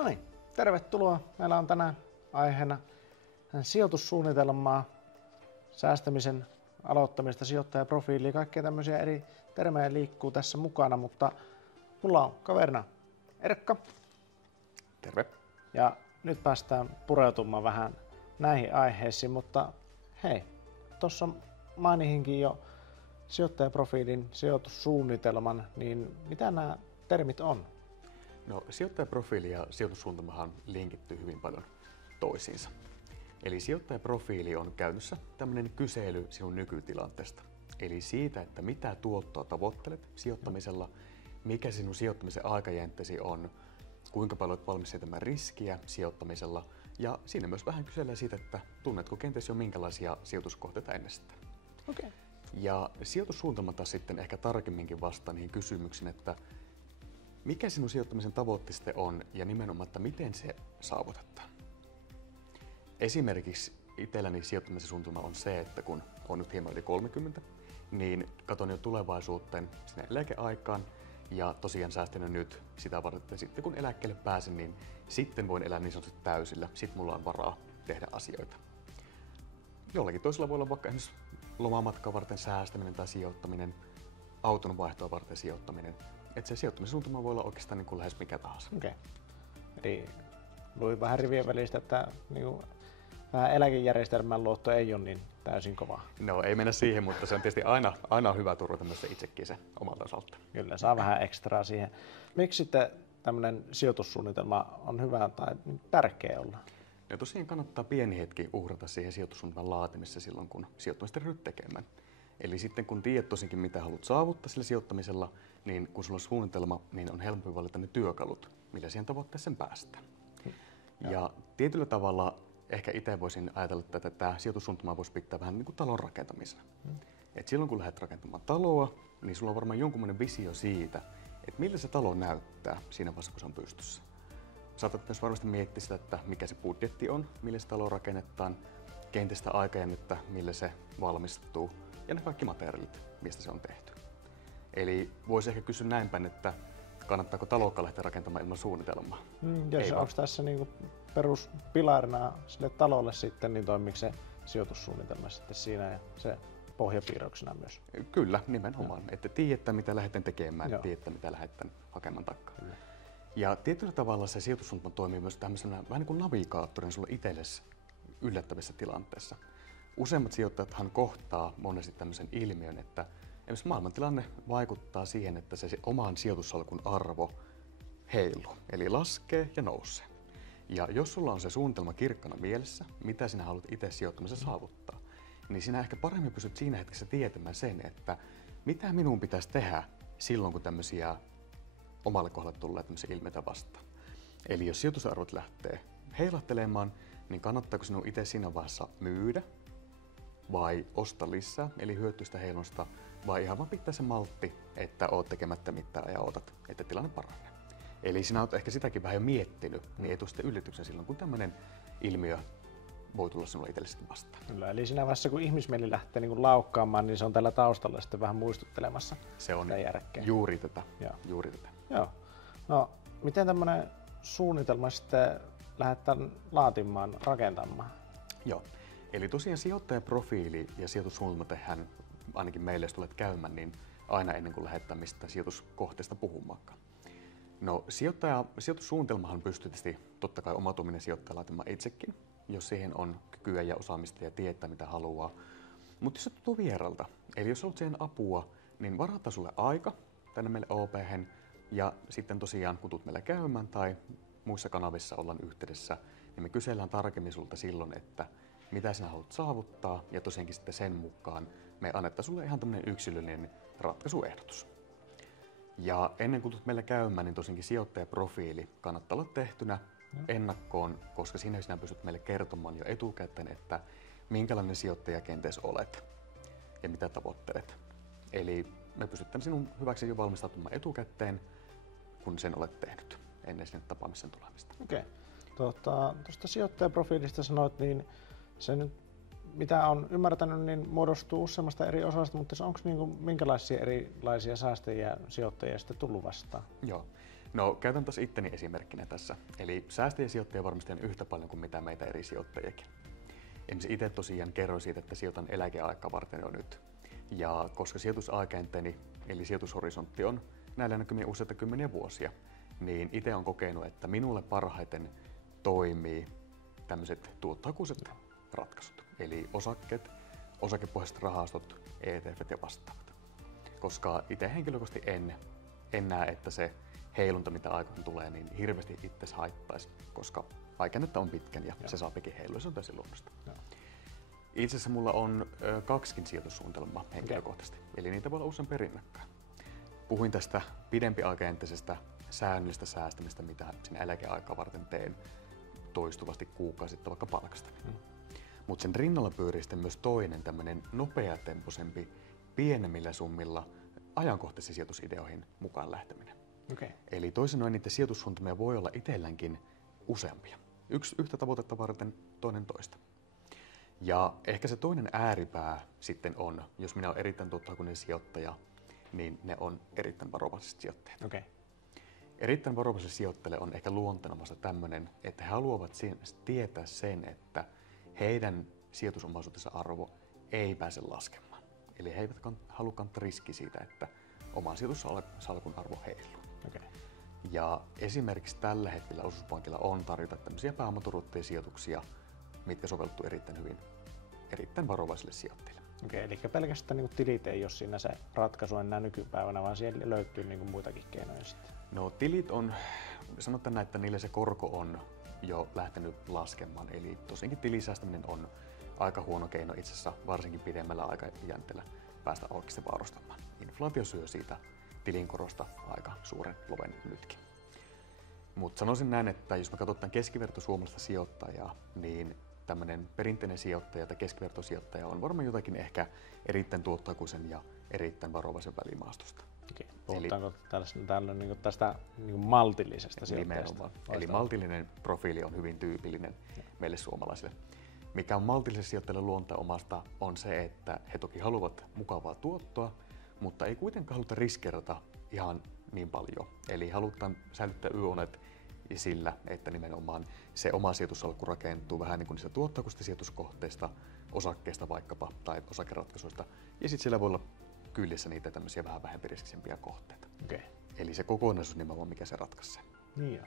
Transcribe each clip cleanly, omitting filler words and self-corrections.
No niin, tervetuloa. Meillä on tänään aiheena sijoitussuunnitelmaa, säästämisen aloittamista, sijoittajaprofiilia, kaikkea tämmöisiä eri termejä liikkuu tässä mukana, mutta mulla on kaverina Erkka. Terve. Ja nyt päästään pureutumaan vähän näihin aiheisiin, mutta hei, tuossa mainihinkin jo sijoittajaprofiilin, sijoitussuunnitelman, niin mitä nämä termit on? No, sijoittajaprofiili ja sijoitussuunnitelmahan linkittyy hyvin paljon toisiinsa. Eli sijoittajaprofiili on käytössä tämmöinen kysely sinun nykytilanteesta. Eli siitä, että mitä tuottoa tavoittelet sijoittamisella, mikä sinun sijoittamisen aikajänteesi on, kuinka paljon olet valmis sietämään riskiä sijoittamisella. Ja siinä myös vähän kyselee siitä, että tunnetko kenties jo minkälaisia sijoituskohteita ennestään. Okay. Ja sijoitussuunnitelma taas sitten ehkä tarkemminkin vastaa niihin kysymyksiin, että mikä sinun sijoittamisen tavoitteiste on ja nimenomaan, että miten se saavutetaan. Esimerkiksi itselläni sijoittamisen suunnitelma on se, että kun on nyt hieman yli 30, niin katson jo tulevaisuuteen sinne eläkeaikaan ja tosiaan säästän jo nyt sitä varten, että sitten kun eläkkeelle pääsen, niin sitten voin elää niin sanotusti täysillä. Sitten mulla on varaa tehdä asioita. Jollakin toisella voi olla vaikka esimerkiksi lomamatkaa varten säästäminen tai sijoittaminen, auton vaihtoa varten sijoittaminen. Että se sijoittamisen suunnitelma voi olla oikeastaan niin kuin lähes mikä tahansa. Okei. Eli luin vähän rivien välistä, että niin vähän eläkejärjestelmän luotto ei ole niin täysin kova. No ei mennä siihen, mutta se on tietysti aina hyvä turvata myös se itsekin se omalta osalta. Kyllä, saa vähän ekstraa siihen. Miksi sitten tämmöinen sijoitussuunnitelma on hyvä tai tärkeä olla? Ja tosiaan kannattaa pieni hetki uhrata siihen sijoitussuunnitelman laatimisessa silloin, kun sijoittamista ryhdyt tekemään. Eli sitten kun tiedät tosinkin, mitä haluat saavuttaa sillä sijoittamisella, niin kun sulla on suunnitelma, niin on helpompi valita ne työkalut, millä siihen tavoitteeseen päästään. Ja tietyllä tavalla ehkä itse voisin ajatella, että tämä sijoitussuunnitelma voisi pitää vähän niin kuin talon rakentamisena. Et silloin kun lähdet rakentamaan taloa, niin sulla on varmaan jonkunlainen visio siitä, että miltä se talo näyttää siinä vaiheessa, kun se on pystyssä. Saatat myös varmasti miettiä sitä, että mikä se budjetti on, millä se talo rakennetaan, kenties sitä aikajännettä, millä se valmistuu ja ne kaikki materiaalit, mistä se on tehty. Eli voisi ehkä kysyä näin päin, että kannattaako taloukkaan lähteä rakentamaan ilman suunnitelmaa? Onko tässä niinku peruspilarina sille talolle sitten, niin toimiiko se sijoitussuunnitelma sitten siinä ja se pohjapiirroksena myös? Kyllä, nimenomaan. Että tiedätte, mitä lähdetään tekemään, tiedätte, mitä lähdetään hakemaan takaa. Ja tietyllä tavalla se sijoitussuunnitelma toimii myös tämmöisenä vähän niin kuin navigaattorina sulle itsellesi yllättävissä tilanteissa. Useimmat sijoittajathan kohtaa monesti tämmöisen ilmiön, että esimerkiksi maailmantilanne vaikuttaa siihen, että se oman sijoitussalkun arvo heiluu, eli laskee ja nousee. Ja jos sulla on se suunnitelma kirkkana mielessä, mitä sinä haluat itse sijoittamisessa saavuttaa, niin sinä ehkä paremmin pystyt siinä hetkessä tietämään sen, että mitä minun pitäisi tehdä silloin, kun tämmöisiä omalle kohdalle tulee tämmöisiä ilmeitä vastaan. Eli jos sijoitusarvot lähtee heilahtelemaan, niin kannattaako sinun itse siinä vaiheessa myydä vai osta lisää, eli hyötyä sitä heilusta, vai ihan vaan pitää se maltti, että oot tekemättä mitään ja ootat, että tilanne paranee. Eli sinä olet ehkä sitäkin vähän jo miettinyt, niin ei tule sitten yllätyksen silloin, kun tämmöinen ilmiö voi tulla sinulle itsellesi vastaan. Kyllä, eli siinä vaiheessa, kun ihmismieli lähtee niin laukkaamaan, niin se on tällä taustalla sitten vähän muistuttelemassa se on järkeä. Juuri tätä. Juuri tätä. Joo. No, miten tämmöinen suunnitelma sitten lähdetään laatimaan, rakentamaan? Joo. Eli tosiaan sijoittajaprofiili ja sijoitussuunnitelma tehdään, ainakin meille jos tulet käymään, niin aina ennen kuin lähdetään mistään sijoituskohteesta puhumaankaan. No, sijoitussuunnitelmahan pystyy tietysti totta kai omatuuminen sijoittaja laatimaan itsekin, jos siihen on kykyä ja osaamista ja tietää mitä haluaa. Mutta jos se tuntuu vieralta, eli jos haluat siihen apua, niin varata sulle aika tänne meille OP:hen ja sitten tosiaan kun tulet meille käymään tai muissa kanavissa ollaan yhteydessä, niin me kysellään tarkemmin sulta silloin, että mitä sinä haluat saavuttaa ja tosiaankin sitten sen mukaan me annetaan sulle ihan tämmöinen yksilöllinen ratkaisuehdotus. Ja ennen kuin tulet meille käymään, niin tosiaankin sijoittajaprofiili kannattaa olla tehtynä ennakkoon, koska siinä sinä pystyt meille kertomaan jo etukäteen, että minkälainen sijoittaja kenties olet ja mitä tavoittelet. Eli me pystytään sinun hyväksi jo valmistautumaan etukäteen, kun sen olet tehnyt ennen sinne tapaamisen tulemista. Okei. Tuosta sijoittajaprofiilista sanoit, niin se nyt, mitä on ymmärtänyt, niin muodostuu useammasta eri osasta, mutta onko minkälaisia erilaisia säästäjiä sijoittajia sitten tullut vastaan? Joo. No käytän taas itteni esimerkkinä tässä. Eli säästäjäsijoittajia varmasti on yhtä paljon kuin mitä meitä eri sijoittajiakin. Esimerkiksi itse tosiaan kerroin siitä, että sijoitan eläkeaikaa varten jo nyt. Ja koska sijoitusaikajänteeni eli sijoitushorisontti on näillä näkymin useita kymmeniä vuosia, niin itse olen kokenut, että minulle parhaiten toimii tämmöiset tuottohakuiset ratkaisut. Eli osakkeet, osakepohjaiset rahastot, ETF:t ja vastaavat. Koska itse henkilökohtaisesti en näe, että se heilunta, mitä aikoihin tulee, niin hirveästi itse haittaisi, koska aikajännettä on pitkän ja se saa pikin heilua, se on täysin luonnosta. Itse asiassa mulla on kaksikin sijoitussuunnitelmaa henkilökohtaisesti, eli niitä voi olla usein perinnäkkäin. Puhuin tästä pidempiaikajänteisestä säännöllistä säästämistä, mitä sinne eläkeaikaa varten teen toistuvasti kuukausittain vaikka palkasta. Mutta sen rinnalla pyörii sitten myös toinen tämmöinen nopeatempoisempi, pienemmillä summilla ajankohtaisiin sijoitusideoihin mukaan lähteminen. Eli toisin sanoen niitä sijoitussuunnitelmia voi olla itselläänkin useampia. Yksi yhtä tavoitetta varten, toinen toista. Ja ehkä se toinen ääripää sitten on, jos minä olen erittäin tuottohakuinen sijoittaja, niin ne on erittäin varovaiset sijoittajat. Erittäin varovaisille sijoittajille on ehkä luonteenomaista tämmöinen, että he haluavat tietää sen, että heidän sijoitusomaisuutensa arvo ei pääse laskemaan. Eli he eivät halua kantaa riski siitä, että oman sijoitussalkun arvo heiluu. Ja esimerkiksi tällä hetkellä osuuspankilla on tarjota tämmöisiä pääomaturvattuja sijoituksia, mitkä soveltuu erittäin hyvin erittäin varovaisille sijoittajille. Eli pelkästään niin tilit ei ole siinä se ratkaisu enää nykypäivänä, vaan siellä löytyy niin muitakin keinoja sitten. No tilit on, sanotaan näin, että niille se korko on jo lähtenyt laskemaan. Eli tosiaankin tilisäästäminen on aika huono keino itse asiassa, varsinkin pidemmällä aikajänteellä päästä alkista varustamaan. Inflaatio syö siitä tilinkorosta aika suuren loven nytkin. Mutta sanoisin näin, että jos me katsotaan keskiverto suomalaista sijoittajaa, niin tämmöinen perinteinen sijoittaja tai keskivertosijoittaja on varmaan jotakin ehkä erittäin tuottohakuisen ja erittäin varovaisen välimaastosta. Puhutaanko tällöin niin tästä niin maltillisesta sijoittajasta? Eli maltillinen profiili on hyvin tyypillinen meille suomalaisille. Mikä on maltilliselle sijoittajalle luonteomasta on se, että he toki haluavat mukavaa tuottoa, mutta ei kuitenkaan haluta riskeerata ihan niin paljon. Eli halutaan säilyttää yöunet sillä, että nimenomaan se oma sijoitussalkku rakentuu vähän niin kuin niistä tuottavuista sijoituskohteista, osakkeista vaikkapa tai osakeratkaisuista. Ja sitten siellä voi olla kyljessä niitä tämmöisiä vähän vähempiriskisempiä kohteita. Eli se kokonaisuus nimenomaan, mikä se ratkaisee. Niin.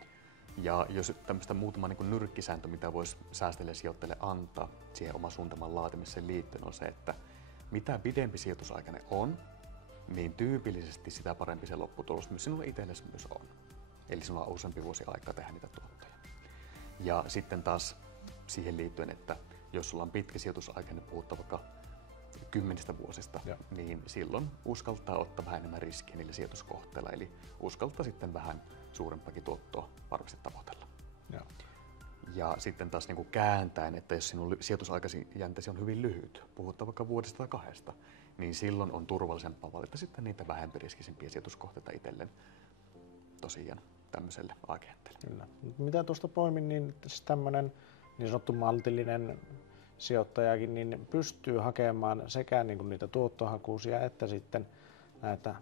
Ja jos tämmöistä muutama niin kuin nyrkkisääntö, mitä voisi säästäjille sijoittajille antaa siihen oman suunnitelman laatimiseen liittyen, on se, että mitä pidempi sijoitusaikainen on, niin tyypillisesti sitä parempi se lopputulos myös sinulle itsellesi myös on. Eli sinulla on useampi vuosi aikaa tehdä niitä tuottoja. Ja sitten taas siihen liittyen, että jos sulla on pitkä sijoitusaika, niin puhutaan vaikka 10 vuosista, niin silloin uskaltaa ottaa vähän enemmän riskiä niillä sijoituskohteilla. Eli uskaltaa sitten vähän suurempaakin tuottoa varmasti tavoitella. Ja sitten taas niin kuin kääntäen, että jos sinun sijoitusaikajänteesi on hyvin lyhyt, puhutaan vaikka vuodesta tai 2, niin silloin on turvallisempaa valita sitten niitä vähempiriskisempiä sijoituskohteita itselleen tosiaan tämmöiselle aikajänteelle. Kyllä. Mitä tuosta poimin, niin tämmöinen niin sanottu maltillinen sijoittajakin niin pystyy hakemaan sekä niin kuin niitä tuottohakuisia että sitten näitä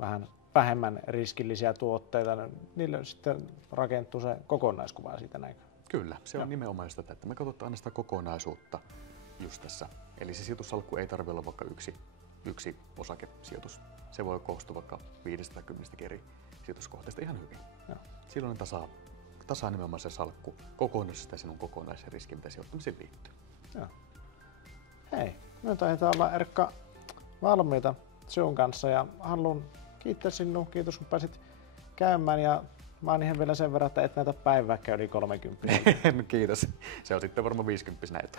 vähän vähemmän riskillisiä tuotteita. Niille sitten rakentuu se kokonaiskuva siitä näin. Kyllä, se on nimenomaan sitä, että me katsotaan aina sitä kokonaisuutta just tässä. Eli se sijoitussalkku ei tarvitse olla vaikka yksi osakesijoitus. Se voi koostua vaikka 50 eri sijoituskohteista ihan hyvin. Silloin ne tasaa nimenomaan se salkku kokonaisuudesta ja sinun kokonaisen riskin, mitä sijoittamiseen liittyy. Hei, me taitaa olla Erkka valmiita sinun kanssa ja haluan kiittää sinua. Kiitos kun pääsit käymään ja mä oon ihan vielä sen verran, että et näitä päivääkään yli 30. Kiitos. Se on sitten varmaan 50 näitä.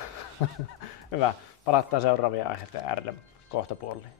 Hyvä. Palataan seuraavia aiheita äärelle kohta puoliin.